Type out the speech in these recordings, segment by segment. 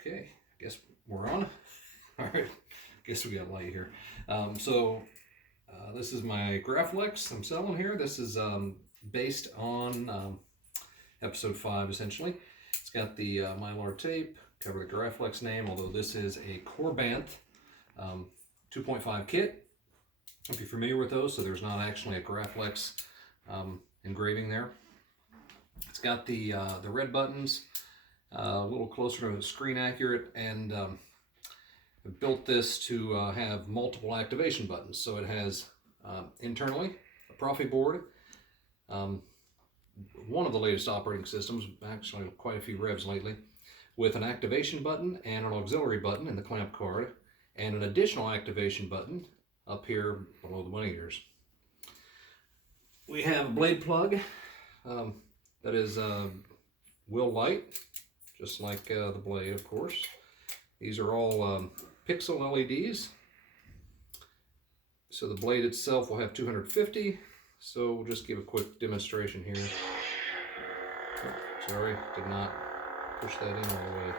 Okay, I guess we're on. All right, guess we got light here. This is my Graflex I'm selling here. This is based on episode 5 essentially. It's got the mylar tape, cover the Graflex name, although this is a Korbanth 2.5 kit. If you're familiar with those, so there's not actually a Graflex engraving there. It's got the red buttons, a little closer to screen accurate, and I built this to have multiple activation buttons. So it has internally a Proffieboard, one of the latest operating systems, actually quite a few revs lately, with an activation button and an auxiliary button in the clamp card, and an additional activation button up here below the money ears. We have a blade plug that is will light, just like the blade, of course. These are all pixel LEDs. So the blade itself will have 250. So we'll just give a quick demonstration here. Oh, sorry, did not push that in all the way.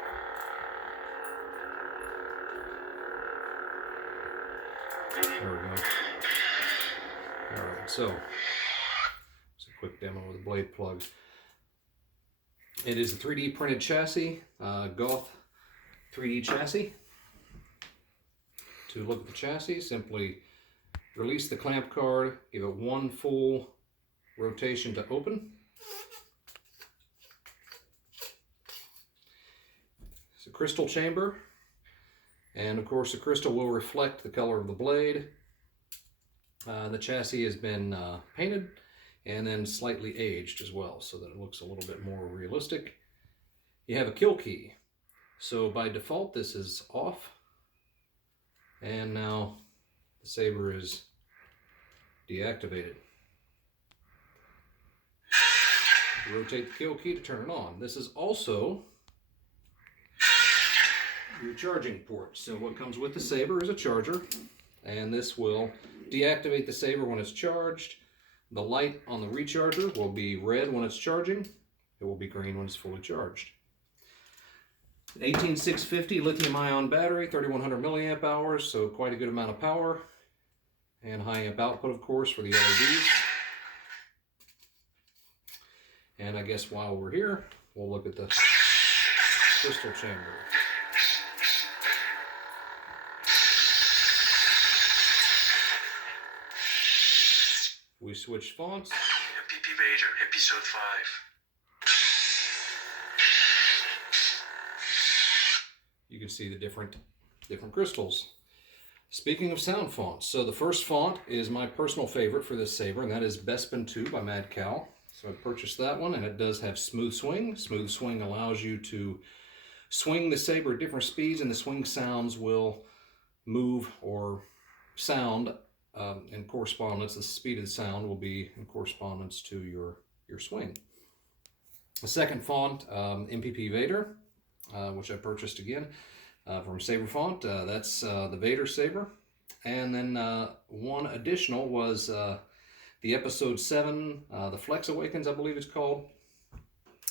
There we go. Alright, so it's a quick demo of the blade plug. It is a 3D printed chassis, Goth 3D chassis. To look at the chassis, simply release the clamp card, give it one full rotation to open. It's a crystal chamber, and of course the crystal will reflect the color of the blade. The chassis has been painted and then slightly aged as well, so that it looks a little bit more realistic. You have a kill key. So by default this is off, and now the saber is deactivated. Rotate the kill key to turn it on. This is also your charging port. So what comes with the saber is a charger, and this will deactivate the saber when it's charged. The light on the recharger will be red when it's charging. It will be green when it's fully charged. 18650 lithium-ion battery, 3100 milliamp hours, so quite a good amount of power. And high amp output, of course, for the LEDs. And I guess while we're here, we'll look at the crystal chamber. We switched fonts. MPP V, episode 5. You can see the different crystals. Speaking of sound fonts, so the first font is my personal favorite for this saber, and that is Bespin 2 by Mad Cow. So I purchased that one, and it does have smooth swing. Smooth swing allows you to swing the saber at different speeds, and the swing sounds will move or sound in correspondence. The speed of the sound will be in correspondence to your swing. The second font, MPP V, which I purchased again from Saber Font. That's the Vader saber. And then one additional was the episode 7, the Flex Awakens, I believe it's called.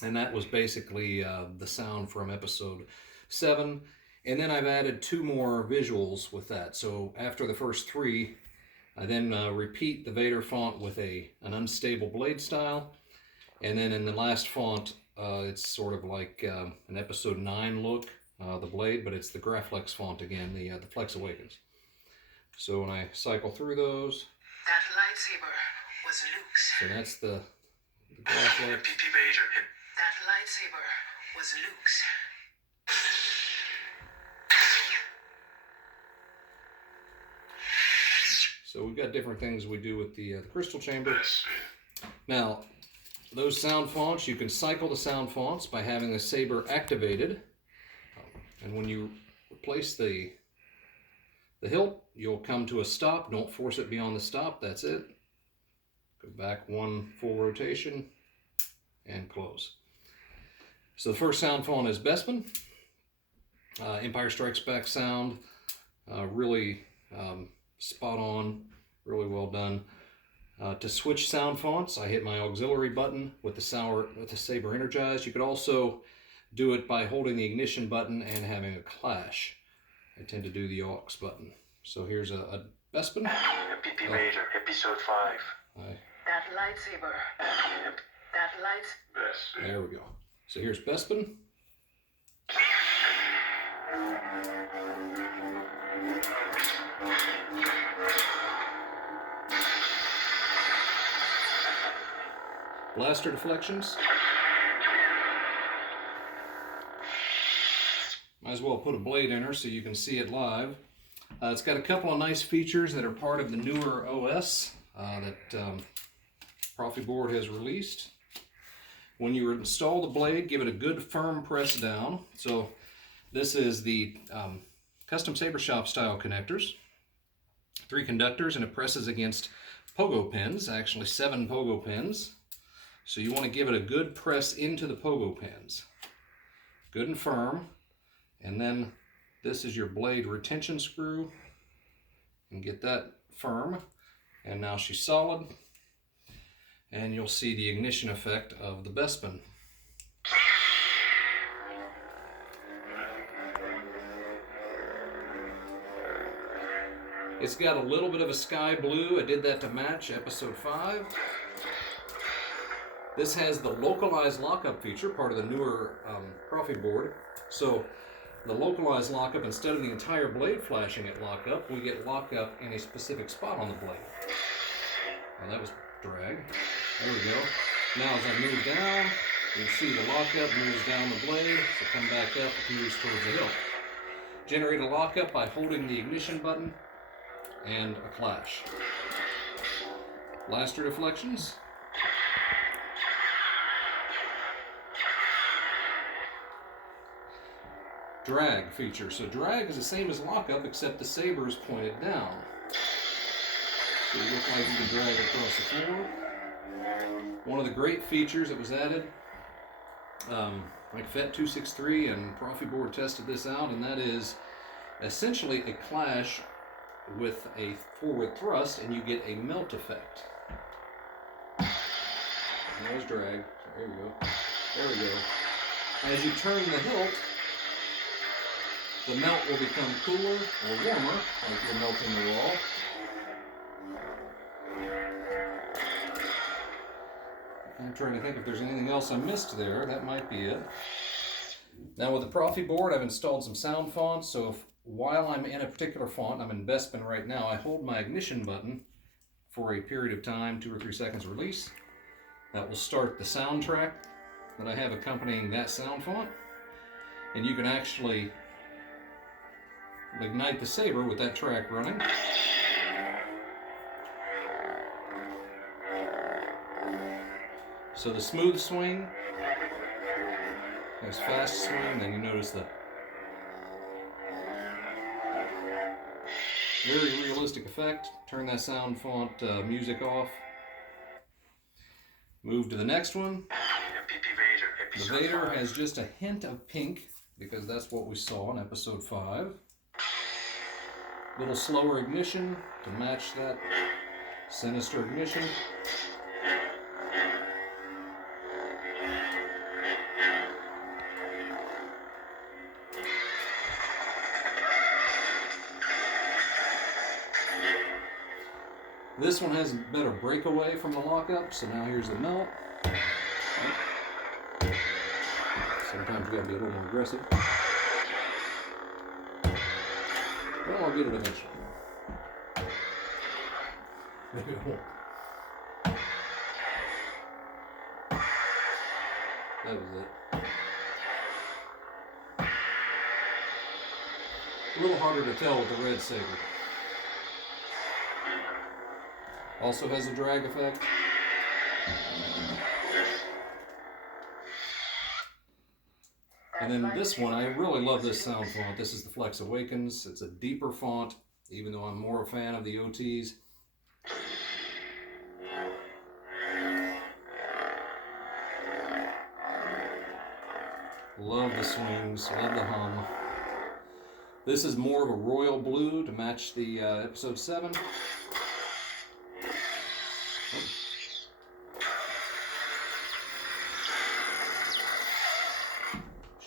And that was basically the sound from episode 7. And then I've added 2 more visuals with that. So after the first 3, I then repeat the Vader font with an unstable blade style. And then in the last font, it's sort of like an episode 9 look, the blade, but it's the Graflex font again, the Flex Awakens. So when I cycle through those, that lightsaber was Luke's. So that's the Graflex. MPP V, that lightsaber was Luke's. So we've got different things we do with the crystal chamber. Now, those sound fonts, you can cycle the sound fonts by having the saber activated. And when you replace the hilt, you'll come to a stop. Don't force it beyond the stop. That's it. Go back one full rotation and close. So the first sound font is Bespin. Empire Strikes Back sound. Really spot on. Really well done. To switch sound fonts, I hit my auxiliary button with the saber energized. You could also do it by holding the ignition button and having a clash. I tend to do the aux button. So here's a Bespin. MPP V, episode 5. That lightsaber. That light. Bespin. There we go. So here's Bespin. Blaster deflections. Might as well put a blade in her so you can see it live. It's got a couple of nice features that are part of the newer OS that Proffieboard has released. When you install the blade, give it a good firm press down. So this is the custom Saber Shop style connectors. 3 conductors, and it presses against pogo pins, actually 7 pogo pins. So you want to give it a good press into the pogo pins. Good and firm. And then this is your blade retention screw. And get that firm. And now she's solid. And you'll see the ignition effect of the Bespin. It's got a little bit of a sky blue. I did that to match episode 5. This has the localized lockup feature, part of the newer Proffieboard. So the localized lockup, instead of the entire blade flashing at lockup, we get lockup in a specific spot on the blade. Now that was drag. There we go. Now as I move down, you see the lockup moves down the blade. So come back up, it moves towards the hilt. Generate a lockup by holding the ignition button and a clash. Blaster deflections. Drag feature. So drag is the same as lockup, except the saber is pointed down. So you look like you can drag across the floor. One of the great features that was added, like FET263 and Proffieboard tested this out, and that is essentially a clash with a forward thrust, and you get a melt effect. And there's drag. There we go. There we go. As you turn the hilt, the melt will become cooler or warmer, like you're melting the wall. I'm trying to think if there's anything else I missed there. That might be it. Now with the Proffieboard, I've installed some sound fonts, so if while I'm in a particular font, I'm in Bespin right now, I hold my ignition button for a period of time, 2 or 3 seconds release. That will start the soundtrack that I have accompanying that sound font. And you can actually ignite the saber with that track running. So the smooth swing, there's fast swing, then you notice the very realistic effect. Turn that sound font music off. Move to the next one. The Vader has just a hint of pink, because that's what we saw in episode 5. Little slower ignition to match that sinister ignition. This one has a better breakaway from the lockup, so now here's the melt. Sometimes you gotta be a little more aggressive. Well, I'll get it eventually. Maybe I won't. That was it. A little harder to tell with the red saber. Also has a drag effect. And then this one, I really love this sound font. This is the Flex Awakens. It's a deeper font, even though I'm more a fan of the OTs. Love the swings, love the hum. This is more of a royal blue to match the episode 7.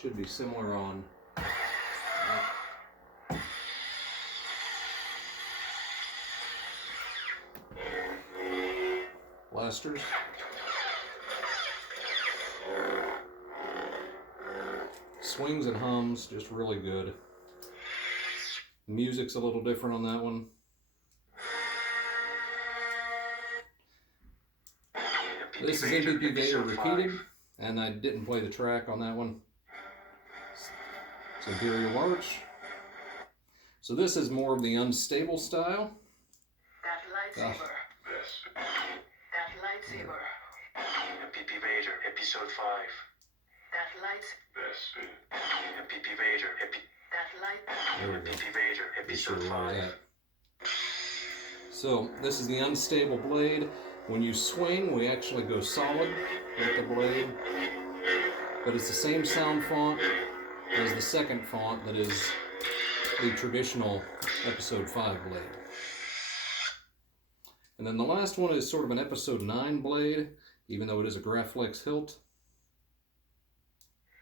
should be similar on blasters. Swings and hums, just really good. Music's a little different on that one. This is MPP V repeated, and I didn't play the track on that one. It's Imperial March. So this is more of the unstable style. That lightsaber. That lightsaber. MPP Vader, Episode 5. That light. MPP Vader, That light. There we go. MPP Vader, Episode 5. So this is the unstable blade. When you swing, we actually go solid with the blade, but it's the same sound font as the second font that is the traditional Episode 5 blade. And then the last one is sort of an Episode 9 blade, even though it is a Graflex hilt.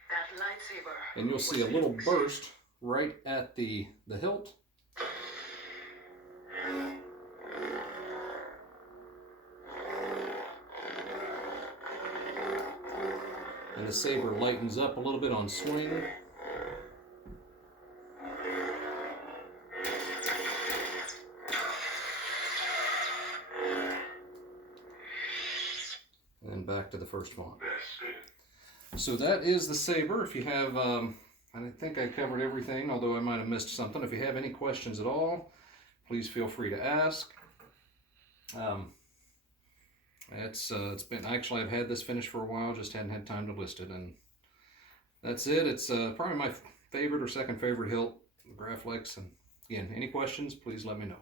That lightsaber. And you'll see a little burst right at the hilt. And the saber lightens up a little bit on swing. And then back to the first font. So that is the saber. If you have, I think I covered everything, although I might have missed something. If you have any questions at all, please feel free to ask. It's been, actually I've had this finished for a while, just hadn't had time to list it, and that's it. It's probably my favorite or second favorite hilt, Graflex. And again, any questions, please let me know.